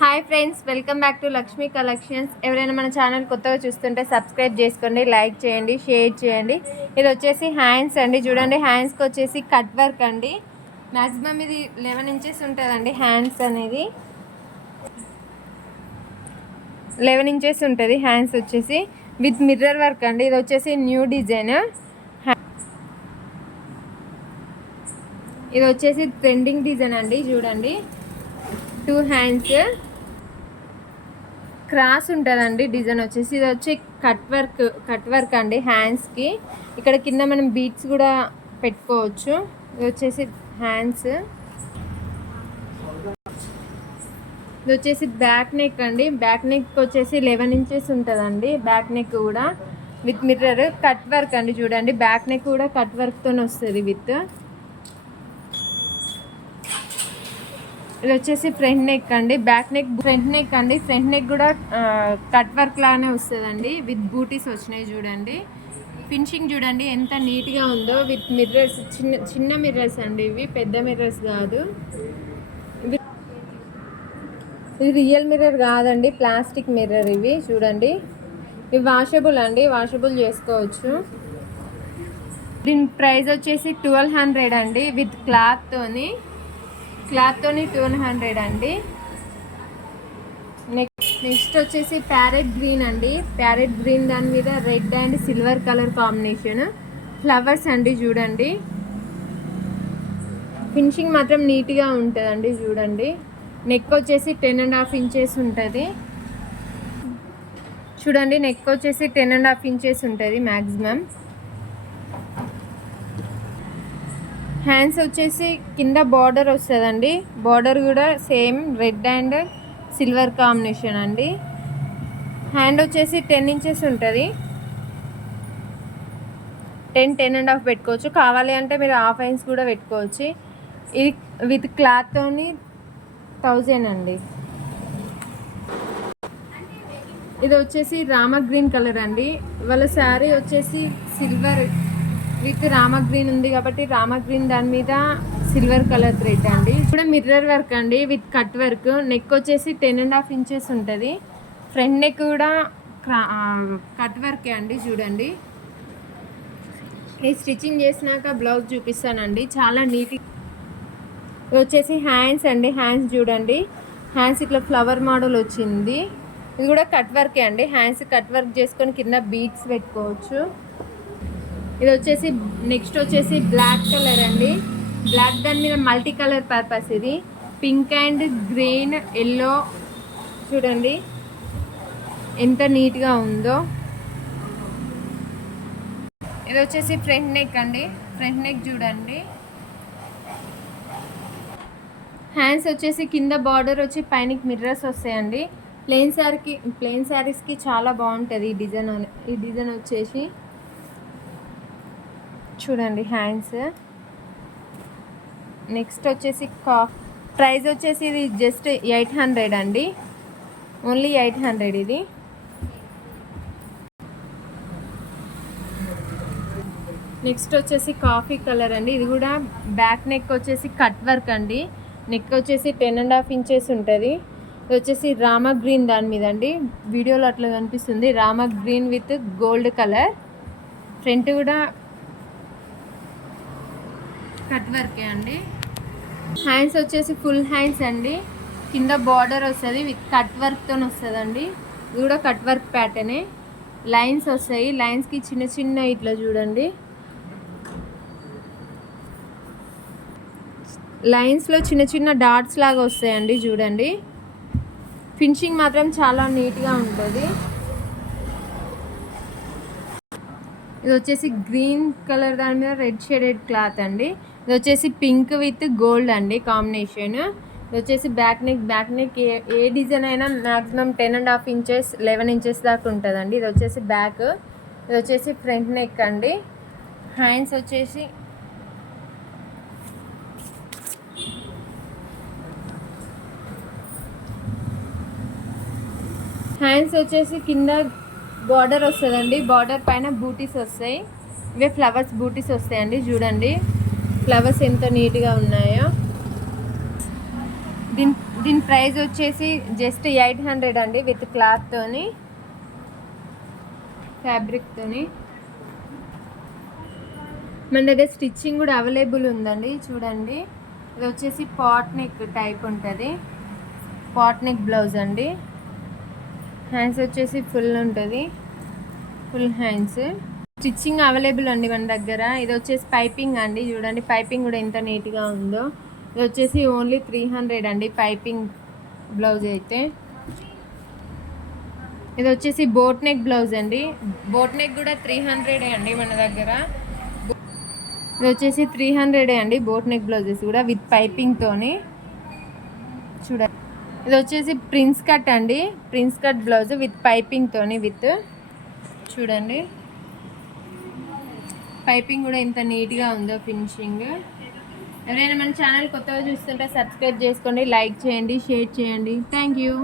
Hi friends, welcome back to Lakshmi collections. ఎవరైనా మన channel కొత్తగా చూస్తుంటే సబ్స్క్రైబ్ చేసుకోండి, లైక్ చేయండి, షేర్ చేయండి. ఇది వచ్చేసి హ్యాండ్స్ అండి. చూడండి, హ్యాండ్స్కి వచ్చేసి కట్ వర్క్ అండి. మ్యాక్సిమం ఇది 11 ఇంచెస్ ఉంటుందండి. హ్యాండ్స్ అనేది 11 ఇంచెస్ ఉంటుంది. హ్యాండ్స్ వచ్చేసి విత్ మిర్రర్ వర్క్ అండి. ఇది వచ్చేసి న్యూ డిజైన్. ఇది వచ్చేసి ట్రెండింగ్ డిజైన్ అండి. చూడండి, 2 హ్యాండ్స్ క్రాస్ ఉంటుందండి. డిజైన్ వచ్చేసి ఇది వచ్చి కట్ వర్క్ అండి. హ్యాండ్స్కి ఇక్కడ కింద మనం బీట్స్ కూడా పెట్టుకోవచ్చు. ఇది వచ్చేసి హ్యాండ్స్. ఇది వచ్చేసి బ్యాక్ నెక్ అండి. బ్యాక్ నెక్ వచ్చేసి 11 ఇంచెస్ ఉంటుందండి. బ్యాక్ నెక్ కూడా విత్ మిర్రర్ కట్ వర్క్ అండి. చూడండి, బ్యాక్ నెక్ కూడా కట్ వర్క్తో వస్తుంది విత్. ఇది వచ్చేసి ఫ్రంట్ నెక్ అండి. బ్యాక్ నెక్ ఫ్రంట్ నెక్ అండి. ఫ్రంట్ నెక్ కూడా కట్ వర్క్ లాగానే వస్తుందండి. విత్ బూటీస్ వచ్చినాయి. చూడండి, ఫినిషింగ్ చూడండి ఎంత నీట్గా ఉందో. విత్ మిర్రర్స్, చిన్న మిర్రర్స్ అండి. ఇవి పెద్ద మిర్రర్స్ కాదు. ఇది రియల్ మిర్రర్ కాదండి, ప్లాస్టిక్ మిర్రర్ ఇవి. చూడండి, ఇవి వాషబుల్ అండి, వాషబుల్ చేసుకోవచ్చు. దీని ప్రైస్ వచ్చేసి 1200 అండి. విత్ క్లాత్తోని 1200 అండి. నెక్స్ట్ వచ్చేసి ప్యారెట్ గ్రీన్ అండి. ప్యారెట్ గ్రీన్ దాని మీద red and silver colour combination flowers అండి. చూడండి, ఫినిషింగ్ మాత్రం నీట్గా ఉంటుందండి. చూడండి, నెక్ వచ్చేసి 10.5 ఇంచెస్ ఉంటుంది. చూడండి, నెక్ వచ్చేసి 10.5 ఇంచెస్ ఉంటుంది మ్యాక్సిమం. హ్యాండ్స్ వచ్చేసి కింద బార్డర్ వస్తుందండి. బార్డర్ కూడా same red and silver combination అండి. హ్యాండ్ వచ్చేసి 10 ఇంచెస్ ఉంటుంది. 10.5 పెట్టుకోవచ్చు. కావాలి అంటే మీరు హాఫ్ ఇంచ్ కూడా పెట్టుకోవచ్చు. ఇది విత్ క్లాత్తోని 1000 అండి. ఇది వచ్చేసి రామ గ్రీన్ కలర్ అండి. వాళ్ళ శారీ వచ్చేసి సిల్వర్ విత్ రామ గ్రీన్ ఉంది కాబట్టి రామ గ్రీన్ దాని మీద సిల్వర్ కలర్ థ్రెడ్ అండి. ఇప్పుడు మిర్రర్ వర్క్ అండి విత్ కట్ వర్క్. నెక్ వచ్చేసి 10.5 ఇంచెస్ ఉంటుంది. ఫ్రంట్ నెక్ కూడా కట్ వర్కే అండి. చూడండి, ఈ స్టిచ్చింగ్ చేసినాక బ్లౌజ్ చూపిస్తానండి. చాలా నీట్. ఇది వచ్చేసి హ్యాండ్స్ అండి. హ్యాండ్స్ చూడండి, హ్యాండ్స్ ఇట్లా ఫ్లవర్ మోడల్ వచ్చింది. ఇది కూడా కట్ వర్కే అండి. హ్యాండ్స్ కట్ వర్క్ చేసుకొని కింద బీట్స్ పెట్టుకోవచ్చు. ఇది వచ్చేసి నెక్స్ట్ వచ్చేసి బ్లాక్ కలర్ అండి. బ్లాక్ దాని మీద మల్టీ కలర్ పర్పస్. ఇది పింక్ అండ్ గ్రీన్, ఎల్లో. చూడండి ఎంత నీట్గా ఉందో. ఇది వచ్చేసి ఫ్రంట్ నెక్ అండి. ఫ్రంట్ నెక్ చూడండి. హ్యాండ్స్ వచ్చేసి కింద బార్డర్ వచ్చి పైనకి మిర్రర్స్ వస్తాయండి. ప్లెయిన్ శారీస్కి చాలా బాగుంటుంది ఈ డిజైన్ వచ్చేసి. చూడండి హ్యాండ్స్. నెక్స్ట్ వచ్చేసి ప్రైస్ వచ్చేసి ఇది జస్ట్ 800 అండి. ఓన్లీ 800 ఇది. నెక్స్ట్ వచ్చేసి కాఫీ కలర్ అండి. ఇది కూడా బ్యాక్ నెక్ వచ్చేసి కట్ వర్క్ అండి. నెక్ వచ్చేసి 10.5 ఇంచెస్ ఉంటుంది. ఇది వచ్చేసి రామ గ్రీన్ దాని మీద అండి. వీడియోలో అట్లా కనిపిస్తుంది. Rama green with gold colour. Front కూడా కట్ వర్కే అండి. హ్యాండ్స్ వచ్చేసి ఫుల్ హ్యాండ్స్ అండి. కింద బార్డర్ వస్తుంది విత్ కట్ వర్క్తో వస్తుందండి. ఇది కూడా కట్ వర్క్ ప్యాటర్నే. లైన్స్ వస్తాయి. లైన్స్కి చిన్న చిన్న ఇట్లా చూడండి, లైన్స్లో చిన్న చిన్న డాట్స్ లాగా వస్తాయండి. చూడండి, ఫినిషింగ్ మాత్రం చాలా నీట్గా ఉంటుంది. ఇది వచ్చేసి గ్రీన్ కలర్ దాని మీద రెడ్ షేడెడ్ క్లాత్ అండి. ఇది వచ్చేసి పింక్ విత్ గోల్డ్ అండి కాంబినేషన్. ఇది వచ్చేసి బ్యాక్ నెక్ ఏ డిజైన్ అయినా మ్యాక్సిమం 10.5 ఇంచెస్ 11 ఇంచెస్ దాకా ఉంటుందండి. ఇది వచ్చేసి బ్యాక్. ఇది వచ్చేసి ఫ్రంట్ నెక్ అండి. హ్యాండ్స్ వచ్చేసి కింద బార్డర్ వస్తుందండి. బార్డర్ పైన బూటీస్ వస్తాయి. ఇవే ఫ్లవర్స్ బూటీస్ వస్తాయండి. చూడండి ఫ్లవర్స్ ఎంత నీట్గా ఉన్నాయో. దీని ప్రైస్ వచ్చేసి జస్ట్ 800 అండి, విత్ క్లాత్తోని, ఫ్యాబ్రిక్తోని. మన దగ్గర స్టిచ్చింగ్ కూడా అవైలబుల్ ఉందండి. చూడండి, ఇది వచ్చేసి పాట్ నెక్ టైప్ ఉంటుంది, పాట్ నెక్ బ్లౌజ్ అండి. హ్యాండ్స్ వచ్చేసి ఫుల్ ఉంటుంది, ఫుల్ హ్యాండ్స్. స్టిచ్చింగ్ అవైలబుల్ అండి మన దగ్గర. ఇది వచ్చేసి పైపింగ్ అండి, చూడండి పైపింగ్ కూడా ఎంత నీట్గా ఉందో. ఇది వచ్చేసి ఓన్లీ 300 అండి పైపింగ్ బ్లౌజ్ అయితే. ఇది వచ్చేసి బోట్ నెక్ బ్లౌజ్ అండి, బోట్ నెక్ కూడా 300 అండి మన దగ్గర. ఇది వచ్చేసి 300 అండి బోట్ నెక్ బ్లౌజెస్ కూడా, విత్ పైపింగ్తోని. చూడండి, ఇది వచ్చేసి ప్రిన్స్ కట్ అండి, ప్రిన్స్ కట్ బ్లౌజ్ విత్ పైపింగ్తోని, విత్ చూడండి పైపింగ్ కూడా ఎంత నీట్గా ఉందో ఫినిషింగ్. ఎవరైనా మన ఛానల్ కొత్తగా చూస్తుంటే సబ్స్క్రైబ్ చేసుకోండి, లైక్ చేయండి, షేర్ చేయండి. Thank you.